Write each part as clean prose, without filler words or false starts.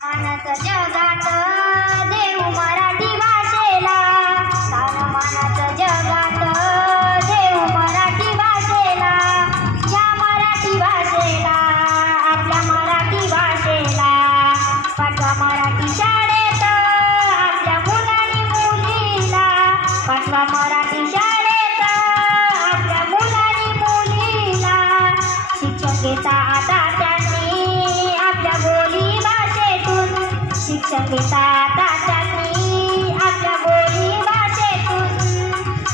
मानाचं जगात देऊ मराठी भाषेला, स्थानमानाचं जगात देऊ मराठी भाषेला, या मराठी भाषेला, आपल्या मराठी भाषेला. पाठवा मराठी शाळेत आपल्या मुलांनी मुलीला, पाठवा मराठी शाळेत आपल्या मुलांनी मुलीला. शिक्षण घेता आता त्यांनी आपल्या बोली भाषेतून, शिक्षण घेता आता त्यांनी आपल्या बोली भाषेतून.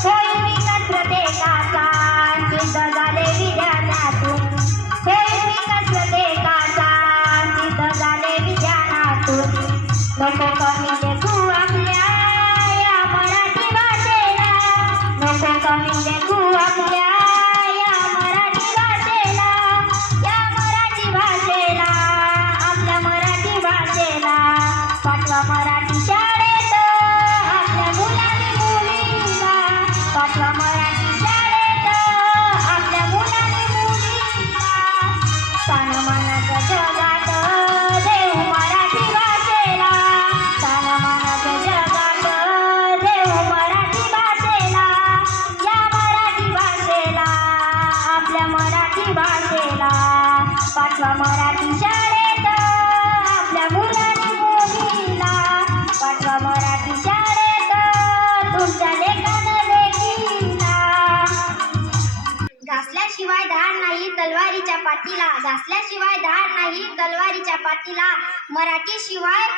होईल विकास प्रत्येकाचा, सिद्ध झाले विज्ञानातून, होईल विकास प्रत्येकाचा, सिद्ध झाले विज्ञानातून. नको कमी लेखू आपल्या या मराठी भाषेला, नको कमी लेखू आपल्या या मराठी भाषेला, या मराठी भाषेला, आपल्या मराठी भाषेला. पाठवा मराठी शाळेत आपल्या मुलांनी मुलीला, पाठवा मराठी शाळेत आपल्या मुलांनी मुलीला. स्थानमानाचं जगात देऊ मराठी भाषेला, स्थानमानाचं जगात देऊ मराठी भाषेला, या मराठी भाषेला, आपल्या मराठी भाषेला. पाठवा मराठी शाळेत आपल्या मुलांनी मुलीला, पाठवा मराठी शाळेत तुमच्या लेकानं लेकीला. घासल्याशिवाय धार नाही तलवारीच्या पाठीला, घासल्याशिवाय धार नाही तलवारीच्या पाठीला. मराठी शिवाय